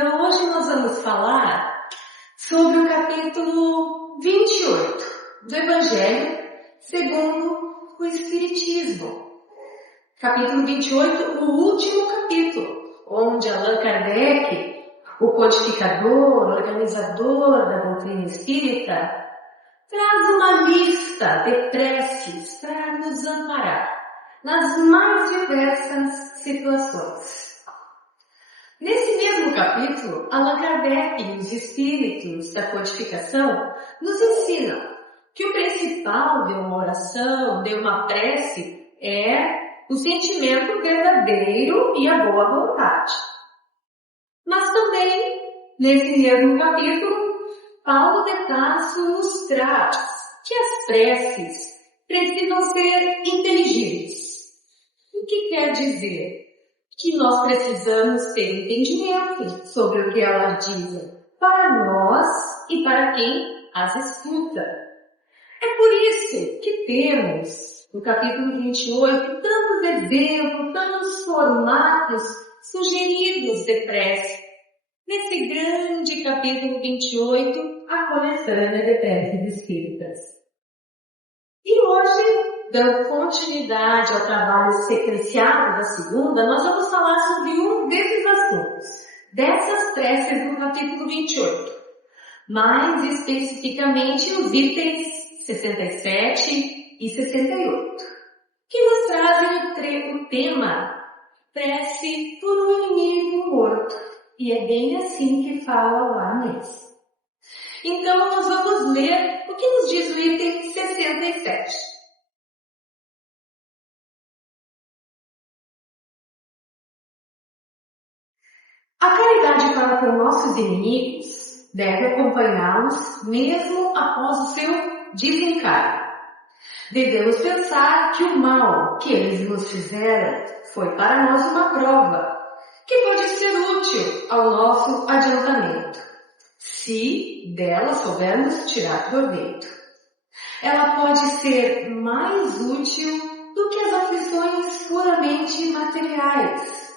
Então hoje nós vamos falar sobre o capítulo 28 do Evangelho segundo o Espiritismo. Capítulo 28, o último capítulo, onde Allan Kardec, o codificador, organizador da doutrina espírita, traz uma lista de preces para nos amparar nas mais diversas situações. Nesse mesmo capítulo, Allan Kardec e os espíritos da codificação nos ensinam que o principal de uma oração, de uma prece, é o sentimento verdadeiro e a boa vontade. Mas também, nesse mesmo capítulo, Paulo de Tarso nos traz que as preces precisam ser inteligíveis. O que quer dizer? Que nós precisamos ter entendimento sobre o que elas dizem, para nós e para quem as escuta. É por isso que temos, no capítulo 28, tantos exemplos, tantos formatos sugeridos de prece. Nesse grande capítulo 28, a coletânea de preces espíritas. E hoje, dando continuidade ao trabalho sequenciado da segunda, nós vamos falar sobre um desses assuntos, dessas preces do capítulo 28. Mais especificamente os itens 67 e 68, que nos trazem o tema prece por um inimigo morto. E é bem assim que fala lá mesmo. Então nós vamos ler o que nos diz o item 67. A caridade para com nossos inimigos deve acompanhá-los mesmo após o seu desencargo. Devemos pensar que o mal que eles nos fizeram foi para nós uma prova, que pode ser útil ao nosso adiantamento, se dela soubermos tirar proveito. Ela pode ser mais útil do que as aflições puramente materiais.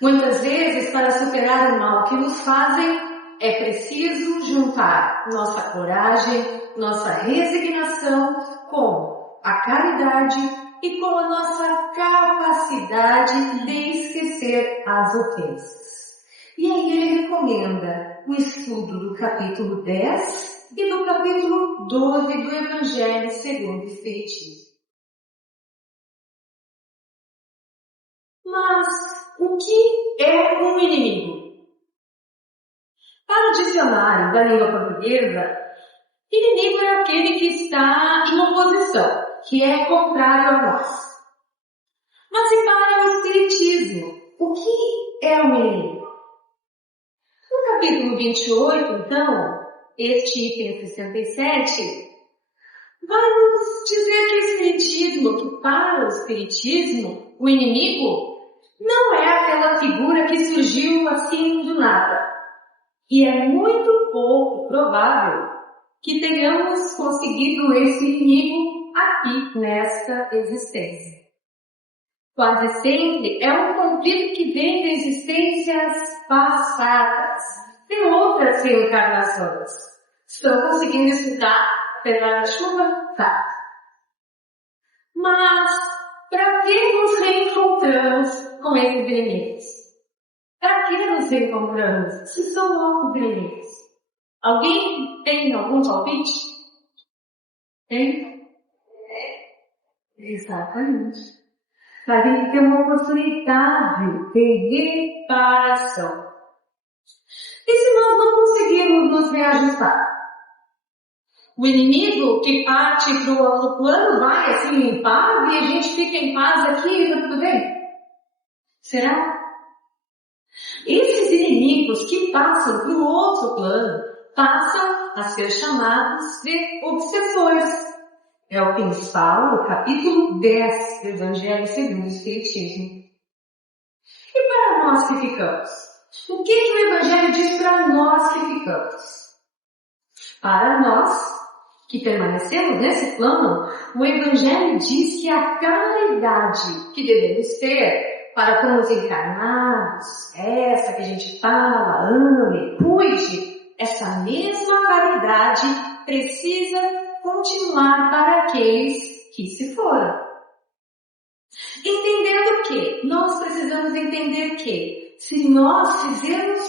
Muitas vezes, para superar o mal que nos fazem, é preciso juntar nossa coragem, nossa resignação com a caridade e com a nossa capacidade de esquecer as ofensas. E aí ele recomenda o estudo do capítulo 10 e do capítulo 12 do Evangelho segundo o Espiritismo. Mas o que é um inimigo? Para o dicionário da língua portuguesa, inimigo é aquele que está em oposição, que é contrário a nós. Mas e para o Espiritismo, o que é um inimigo? No capítulo 28, então, este item 67, vai nos dizer que o Espiritismo, que para o Espiritismo, o inimigo não é aquela figura que surgiu assim do nada. E é muito pouco provável que tenhamos conseguido esse inimigo aqui nesta existência. Quase sempre é um conflito que vem de existências passadas, de outras reencarnações. Estão conseguindo escutar pela chuva? Tá. Mas, para que nos reencontramos com esses inimigos? Para que nos reencontramos se são nossos inimigos? Alguém tem algum palpite? Tem? Exatamente. Para a gente ter uma oportunidade de reparação. E se nós não conseguirmos nos reajustar? O inimigo que parte para o outro plano vai assim em paz e a gente fica em paz aqui e tá tudo bem? Será? Esses inimigos que passam para o outro plano passam a ser chamados de obsessores. É o que nos fala no capítulo 10 do Evangelho segundo o Espiritismo. E para nós que ficamos? O que o Evangelho diz para nós que ficamos? Para nós que permanecemos nesse plano, o Evangelho diz que a caridade que devemos ter para com os encarnados, essa que a gente fala, ame, cuide, essa mesma caridade precisa continuar para aqueles que se foram. Entendendo que, nós precisamos entender que, se nós fizermos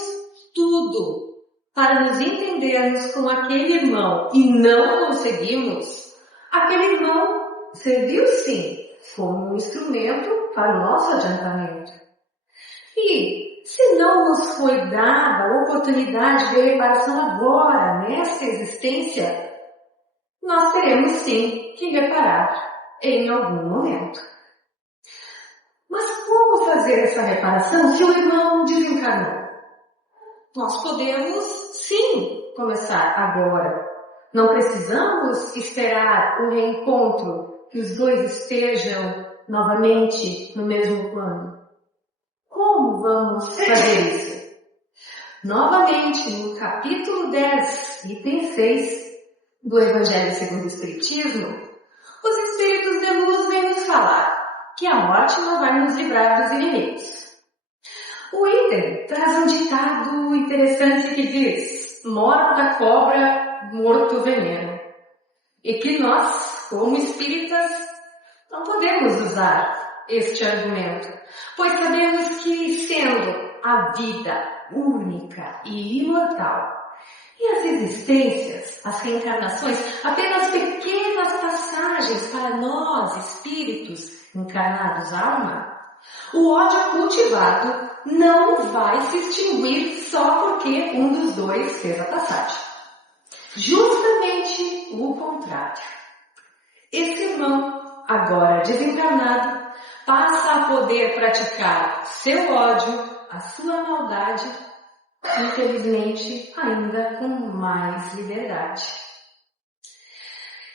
tudo para nos entendermos com aquele irmão e não conseguimos, aquele irmão serviu sim como um instrumento para o nosso adiantamento. E se não nos foi dada a oportunidade de reparação agora, nesta existência, nós teremos sim que reparar em algum momento. Mas como fazer essa reparação se o irmão desencarnou? Nós podemos sim começar agora. Não precisamos esperar o reencontro, que os dois estejam novamente no mesmo plano. Como vamos fazer isso? Novamente, no capítulo 10, item 6 do Evangelho segundo o Espiritismo, os Espíritos de Luz vêm nos falar que a morte não vai nos livrar dos inimigos. O item traz um ditado interessante que diz: morta cobra, morto veneno. E que nós, como espíritas, não podemos usar este argumento, pois sabemos que, sendo a vida única e imortal, e as existências, as reencarnações, apenas pequenas passagens para nós, espíritos encarnados alma, o ódio cultivado não vai se extinguir só porque um dos dois fez a passagem. Justamente o contrário. Esse irmão, agora desencarnado, passa a poder praticar seu ódio, a sua maldade, infelizmente ainda com mais liberdade.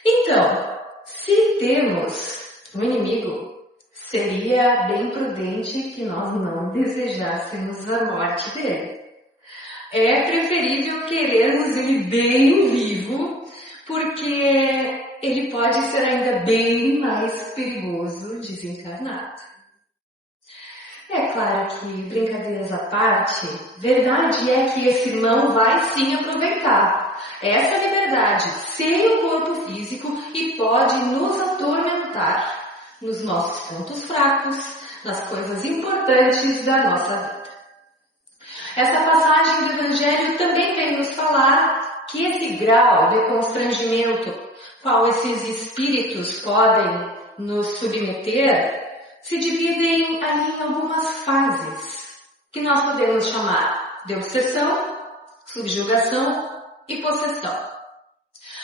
Então, se temos um inimigo, seria bem prudente que nós não desejássemos a morte dele. É preferível querermos ele bem vivo, porque ele pode ser ainda bem mais perigoso desencarnado. É claro que, brincadeiras à parte, verdade é que esse irmão vai sim aproveitar essa liberdade sem o corpo físico e pode nos atormentar nos nossos pontos fracos, nas coisas importantes da nossa vida. Essa passagem do Evangelho também vem nos falar que esse grau de constrangimento qual esses espíritos podem nos submeter se dividem ali em algumas fases, que nós podemos chamar de obsessão, subjugação e possessão.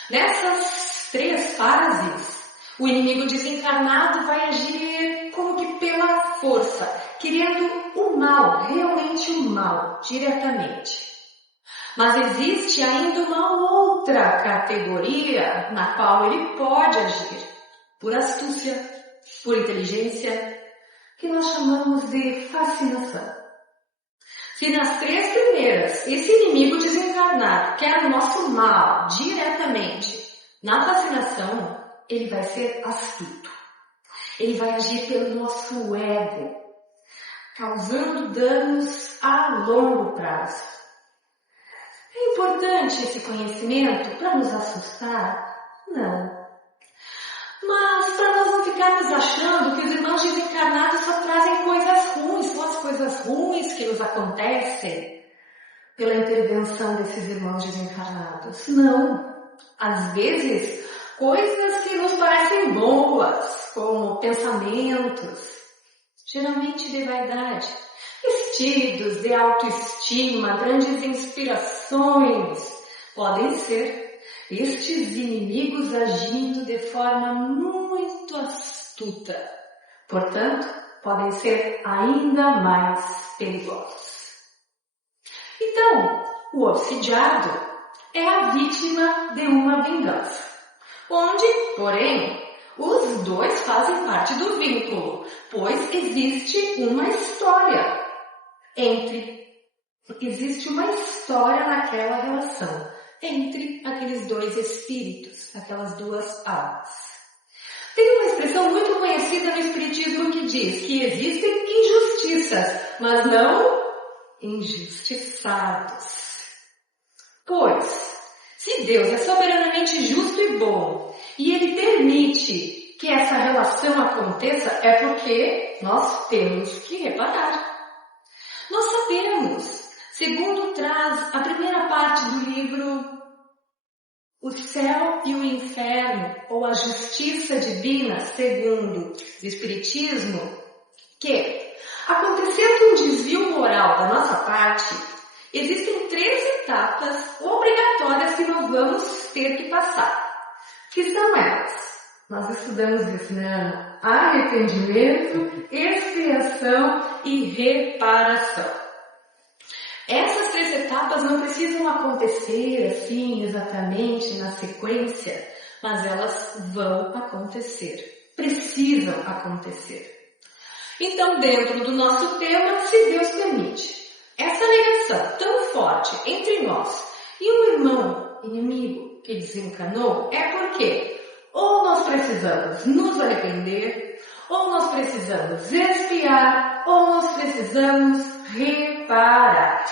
Nessas 3 fases, o inimigo desencarnado vai agir como que pela força, querendo o mal, realmente o mal, diretamente. Mas existe ainda uma outra categoria na qual ele pode agir, por astúcia, por inteligência, que nós chamamos de fascinação. Se nas 3 primeiras, esse inimigo desencarnado quer o nosso mal diretamente, na fascinação, ele vai ser astuto. Ele vai agir pelo nosso ego, causando danos a longo prazo. É importante esse conhecimento para nos assustar? Não. Mas para nós não ficarmos achando que os irmãos desencarnados só trazem coisas ruins, são as coisas ruins que nos acontecem pela intervenção desses irmãos desencarnados. Não. Às vezes, coisas que nos parecem boas, como pensamentos, geralmente de vaidade, vestidos de autoestima, grandes inspirações, podem ser estes inimigos agindo de forma muito astuta. Portanto, podem ser ainda mais perigosos. Então, o obsidiado é a vítima de uma vingança, onde, porém, os dois fazem parte do vínculo, pois existe uma história naquela relação, entre aqueles dois espíritos, aquelas 2 almas. Tem uma expressão muito conhecida no Espiritismo que diz que existem injustiças, mas não injustiçados. Pois, se Deus é soberanamente justo e bom, e Ele permite que essa relação aconteça, é porque nós temos que reparar. Nós sabemos, segundo traz a primeira parte do livro O Céu e o Inferno, ou a Justiça Divina, segundo o Espiritismo, que, acontecendo um desvio moral da nossa parte, existem 3 etapas obrigatórias que nós vamos ter que passar. Que são elas? Nós estudamos isso, né? Arrependimento, expiação e reparação. Essas 3 etapas não precisam acontecer assim exatamente na sequência, mas elas vão acontecer, precisam acontecer. Então, dentro do nosso tema, se Deus permite, essa ligação tão forte entre nós e um irmão inimigo que desencanou é porque ou nós precisamos nos arrepender, ou nós precisamos expiar, ou nós precisamos reparar.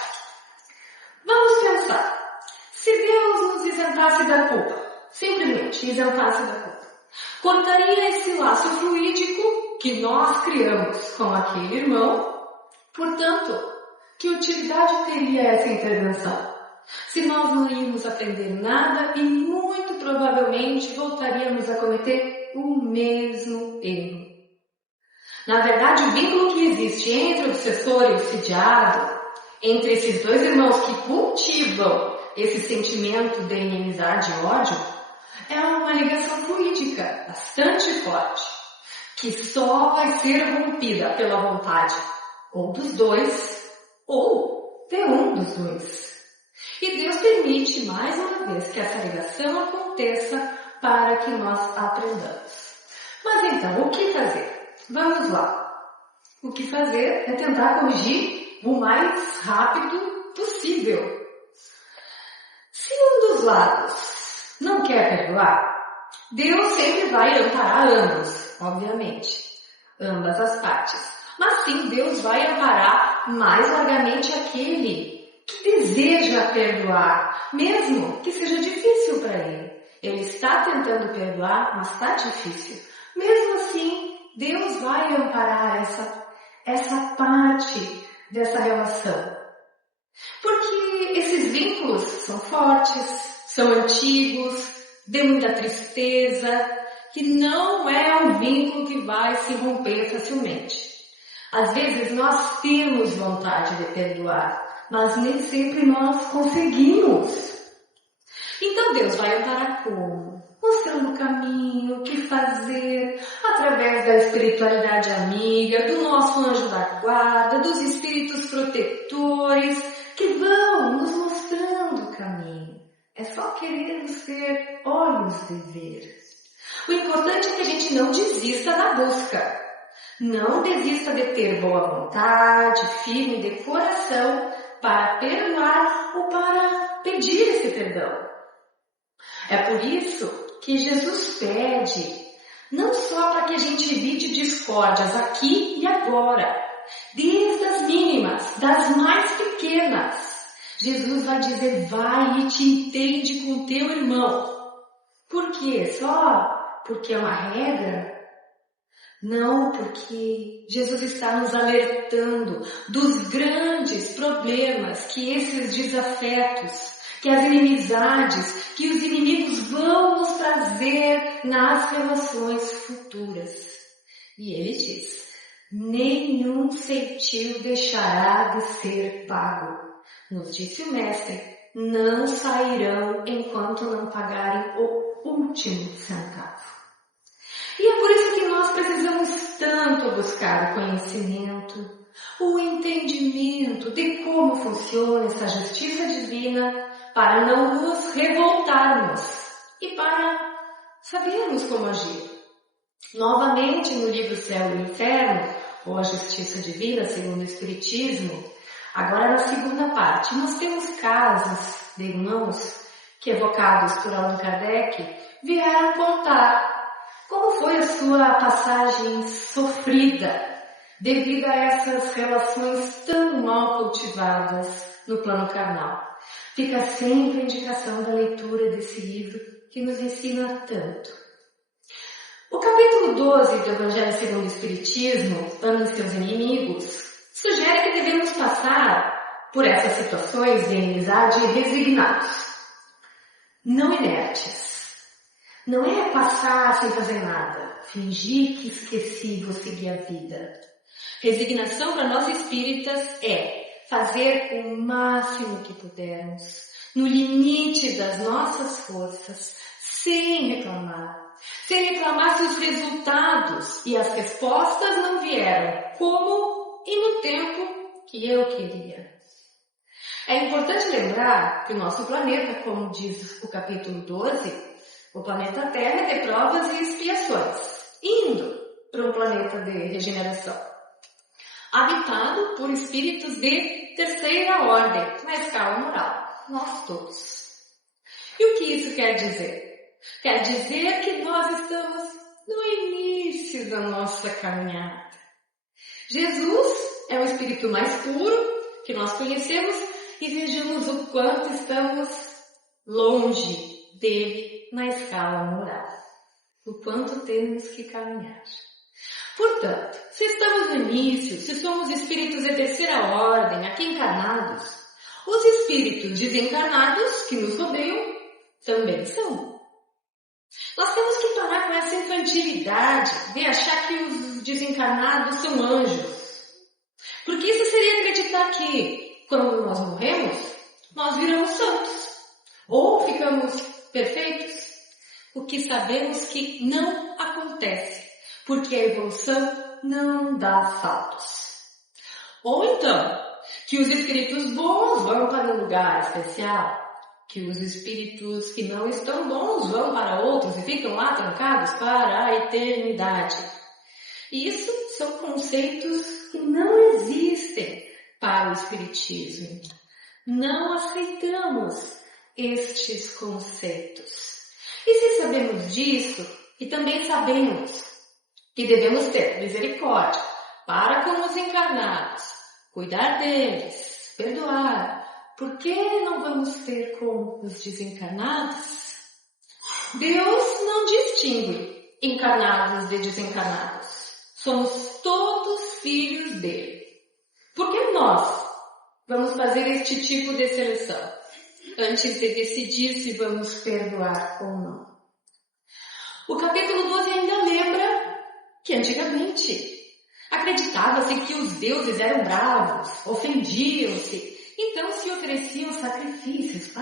Vamos pensar. Se Deus nos isentasse da culpa, simplesmente isentasse da culpa, cortaria esse laço fluídico que nós criamos com aquele irmão. Portanto, que utilidade teria essa intervenção? Se nós não íamos aprender nada e muito provavelmente voltaríamos a cometer o mesmo erro. Na verdade, o vínculo que existe entre o obsessor e o obsidiado, entre esses 2 irmãos que cultivam esse sentimento de inimizade e ódio, é uma ligação fluídica bastante forte, que só vai ser rompida pela vontade ou dos 2 ou de um dos 2. E Deus permite, mais uma vez, que essa ligação aconteça para que nós aprendamos. Mas então, o que fazer? Vamos lá. O que fazer é tentar corrigir o mais rápido possível. Se um dos lados não quer perdoar, Deus sempre vai amparar ambos, obviamente, ambas as partes. Mas sim, Deus vai amparar mais largamente aquele que deseja perdoar, mesmo que seja difícil para ele. Ele está tentando perdoar, mas está difícil. Mesmo assim, Deus vai amparar essa parte dessa relação. Porque esses vínculos são fortes, são antigos, de muita tristeza, que não é um vínculo que vai se romper facilmente. Às vezes nós temos vontade de perdoar, mas nem sempre nós conseguimos. Então Deus vai amparar como? Mostrando o caminho, o que fazer, através da espiritualidade amiga, do nosso anjo da guarda, dos espíritos protetores, que vão nos mostrando o caminho. É só querermos ter olhos de ver. O importante é que a gente não desista da busca. Não desista de ter boa vontade, firme de coração, para perdoar ou para pedir esse perdão. É por isso que Jesus pede, não só para que a gente evite discórdias aqui e agora, desde as mínimas, das mais pequenas. Jesus vai dizer, vai e te entende com teu irmão. Por quê? Só porque é uma regra? Não, porque Jesus está nos alertando dos grandes problemas que esses desafetos, que as inimizades, que os inimigos vão nos trazer nas relações futuras. E ele diz, nenhum ceitil deixará de ser pago. Nos disse o Mestre, não sairão enquanto não pagarem o último centavo. E é por isso que nós precisamos tanto buscar o conhecimento, o entendimento de como funciona essa justiça divina para não nos revoltarmos e para sabermos como agir. Novamente no livro Céu e Inferno, ou a Justiça Divina segundo o Espiritismo, agora na segunda parte, nós temos casos de irmãos que, evocados por Allan Kardec, vieram contar Como foi a sua passagem sofrida devido a essas relações tão mal cultivadas no plano carnal? Fica sempre a indicação da leitura desse livro que nos ensina tanto. O capítulo 12 do Evangelho segundo o Espiritismo, Ame seus inimigos, sugere que devemos passar por essas situações de inimizade resignados, não inertes. Não é passar sem fazer nada, fingir que esqueci, vou seguir a vida. Resignação para nós espíritas é fazer o máximo que pudermos, no limite das nossas forças, sem reclamar. Sem reclamar se os resultados e as respostas não vieram como e no tempo que eu queria. É importante lembrar que o nosso planeta, como diz o capítulo 12, o planeta Terra é de provas e expiações, indo para um planeta de regeneração, habitado por espíritos de terceira ordem, na escala moral, nós todos. E o que isso quer dizer? Quer dizer que nós estamos no início da nossa caminhada. Jesus é o espírito mais puro que nós conhecemos e vejamos o quanto estamos longe dele na escala moral. O quanto temos que caminhar. Portanto, se estamos no início, se somos espíritos de terceira ordem, aqui encarnados, os espíritos desencarnados que nos rodeiam também são. Nós temos que parar com essa infantilidade de achar que os desencarnados são anjos. Porque isso seria acreditar que, quando nós morremos, nós viramos santos. Ou ficamos perfeitos. O que sabemos que não acontece. Porque a evolução não dá saltos. Ou então, que os espíritos bons vão para um lugar especial. Que os espíritos que não estão bons vão para outros e ficam lá trancados para a eternidade. Isso são conceitos que não existem para o espiritismo. Não aceitamos estes conceitos. E se sabemos disso, e também sabemos que devemos ter misericórdia para com os encarnados, cuidar deles, perdoar, por que não vamos ter com os desencarnados? Deus não distingue encarnados de desencarnados. Somos todos filhos dele. Por que nós vamos fazer este tipo de seleção antes de decidir se vamos perdoar ou não? O capítulo 12 ainda lembra que antigamente acreditava-se que os deuses eram bravos, ofendiam-se, então se ofereciam sacrifícios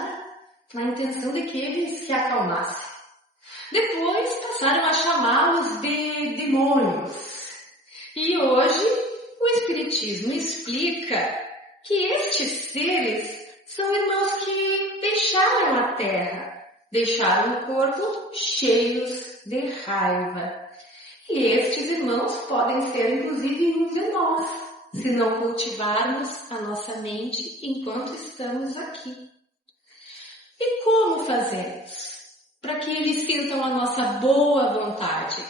na intenção de que eles se acalmassem. Depois passaram a chamá-los de demônios. E hoje o Espiritismo explica que estes seres são irmãos que deixaram a Terra, deixaram o corpo cheios de raiva. E estes irmãos podem ser inclusive uns de nós, se não cultivarmos a nossa mente enquanto estamos aqui. E como fazemos para que eles sintam a nossa boa vontade?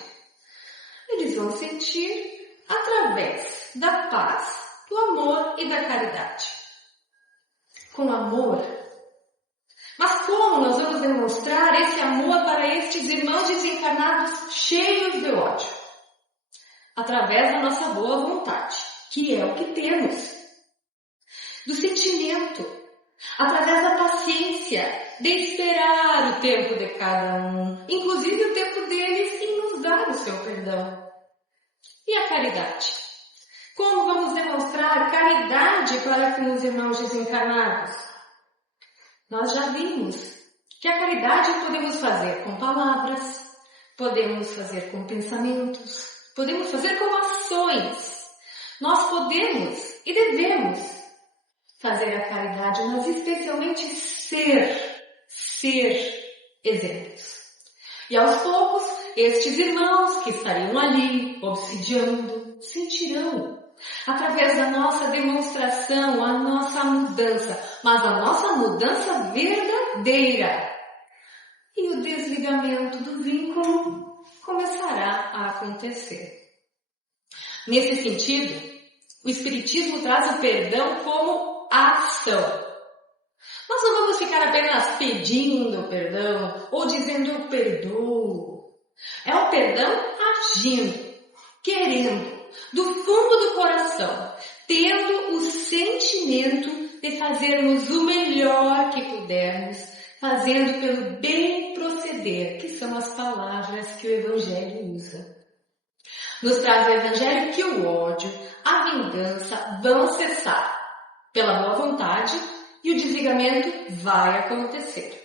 Eles vão sentir através da paz, do amor e da caridade. Com amor. Mas como nós vamos demonstrar esse amor para estes irmãos desencarnados cheios de ódio? Através da nossa boa vontade, que é o que temos. Do sentimento, através da paciência, de esperar o tempo de cada um, inclusive o tempo deles em nos dar o seu perdão. E a caridade? Como vamos demonstrar caridade para com os irmãos desencarnados? Nós já vimos que a caridade podemos fazer com palavras, podemos fazer com pensamentos, podemos fazer com ações. Nós podemos e devemos fazer a caridade, mas especialmente ser exemplos. E aos poucos, estes irmãos que estariam ali, obsidiando, sentirão, através da nossa demonstração, a nossa mudança, mas a nossa mudança verdadeira. E o desligamento do vínculo começará a acontecer. Nesse sentido, o Espiritismo traz o perdão como ação. Nós não vamos ficar apenas pedindo perdão ou dizendo eu perdoo. É o perdão agindo, querendo, do fundo do coração, tendo o sentimento de fazermos o melhor que pudermos, fazendo pelo bem proceder, que são as palavras que o Evangelho usa. Nos traz o Evangelho que o ódio, a vingança vão cessar pela boa vontade e o desligamento vai acontecer.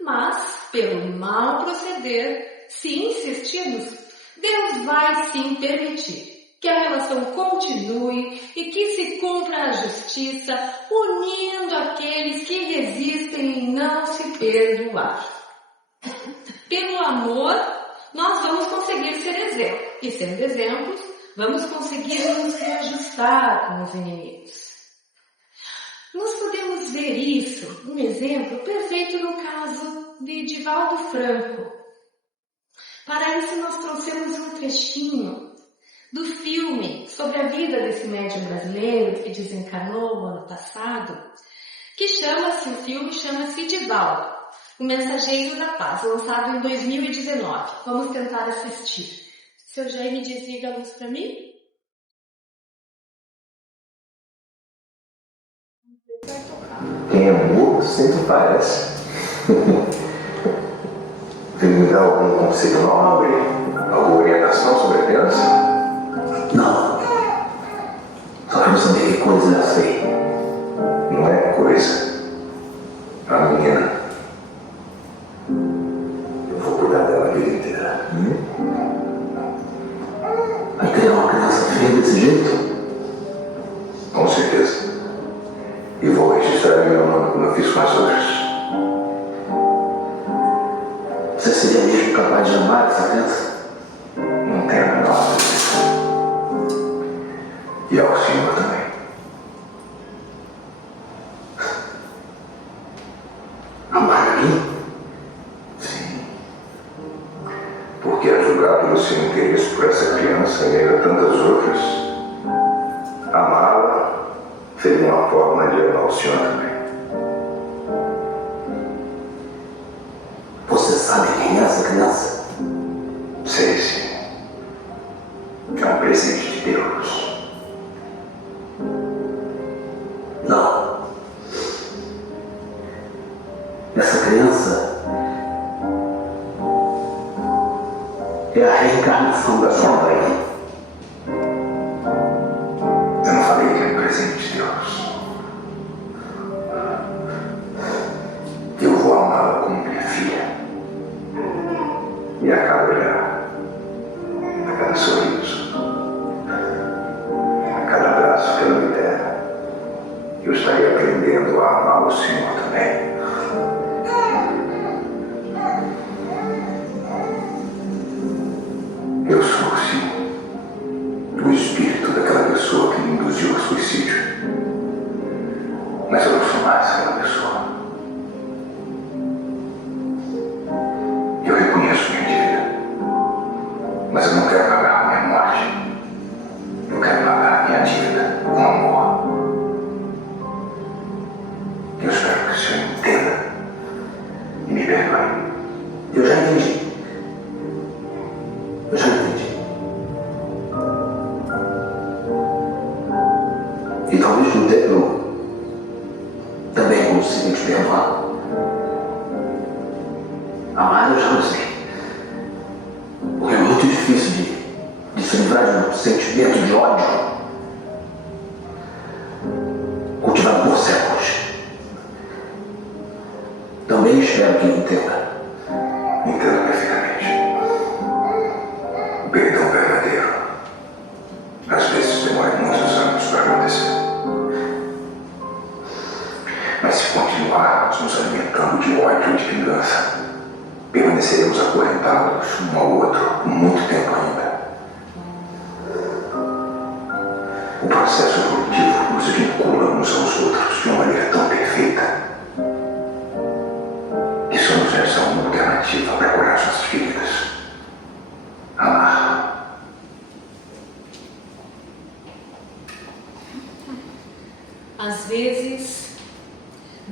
Mas, pelo mau proceder, se insistirmos, Deus vai sim permitir que a relação continue e que se cumpra a justiça, unindo aqueles que resistem em não se perdoar. Pelo amor, nós vamos conseguir ser exemplo. E sendo exemplos, vamos conseguir nos reajustar com os inimigos. Nós podemos ver isso, um exemplo perfeito no caso de Divaldo Franco. Para isso nós trouxemos um trechinho do filme sobre a vida desse médium brasileiro que desencarnou no ano passado, que o filme chama-se Divaldo, o Mensageiro da Paz, lançado em 2019. Vamos tentar assistir. Seu Jaime, desliga a luz para mim. Quem é burro sempre parece. Tem me dar algum conselho nobre? Alguma orientação sobre a criança? Não. Só quero saber que coisa é essa aí. Não é coisa. A menina. Eu vou cuidar dela a vida inteira. Vai criar uma criança feia desse jeito? Com certeza. E vou registrar meu nome como eu fiz com as outras. Você seria mesmo capaz de amar essa criança? Não tenho a menor dúvida. E ao senhor também. Amar a mim? Sim. Porque a julgar pelo seu interesse por essa criança e ainda tantas outras, amá-la seria uma forma de amar o senhor também. Você sabe quem é essa criança? Sei sim. É um presente de Deus. Não. Essa criança é a reencarnação da sua mãe. Eu não falei que é um presente de Deus. Eu vou amá-la como minha filha. E a cada olhar, a cada sorriso, a cada abraço que ela me der, eu estarei aprendendo a amar o Senhor também. Eu sou, sim, o espírito daquela pessoa que me induziu ao suicídio. Mas eu não sou mais aquela pessoa. Eu reconheço minha dívida. Mas eu não quero pagar com minha morte. Eu quero pagar minha dívida com amor. Eu espero que o senhor entenda e me perdoe. Eu já entendi. Eu já entendi. E talvez no tempo eu também consiga te perdoar. Amar eu já não sei. Porque é muito difícil de se livrar de um sentimento de ódio cultivado por séculos. Também espero que ele entenda. Entendo perfeitamente. O perdão verdadeiro às vezes demora muitos anos para acontecer. Mas se continuarmos nos alimentando de ódio e de vingança, permaneceremos acorrentados um ao outro por muito tempo ainda. O processo evolutivo nos vincula uns aos outros de uma maneira tão perfeita que só nos resta uma alternativa para curar suas feridas.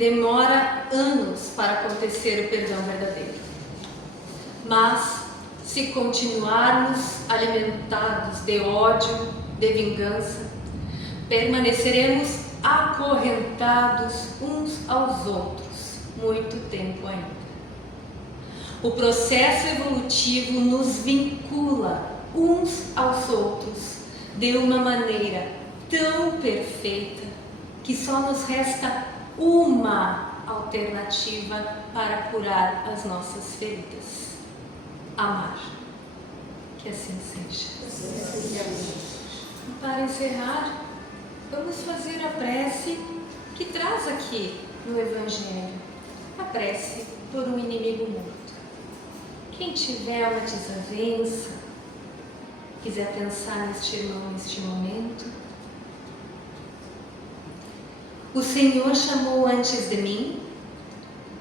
demora anos para acontecer o perdão verdadeiro. Mas, se continuarmos alimentados de ódio, de vingança, permaneceremos acorrentados uns aos outros muito tempo ainda. O processo evolutivo nos vincula uns aos outros de uma maneira tão perfeita que só nos resta uma alternativa para curar as nossas feridas: amar. Que assim seja. E para encerrar, vamos fazer a prece que traz aqui no Evangelho, a prece por um inimigo morto. Quem tiver uma desavença, quiser pensar neste irmão neste momento. O Senhor chamou antes de mim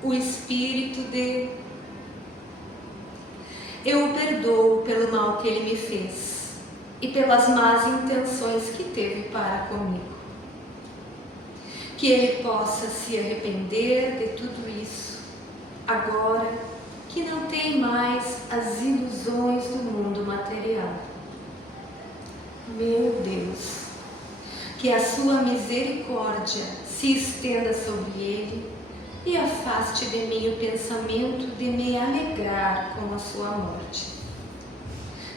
o espírito de... Eu o perdoo pelo mal que ele me fez e pelas más intenções que teve para comigo. Que ele possa se arrepender de tudo isso, agora que não tem mais as ilusões do mundo material. Meu Deus, que a sua misericórdia se estenda sobre ele e afaste de mim o pensamento de me alegrar com a sua morte.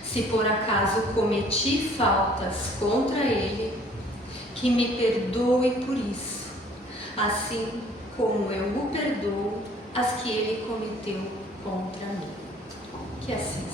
Se por acaso cometi faltas contra ele, que me perdoe por isso, assim como eu o perdoo as que ele cometeu contra mim. Que assim seja.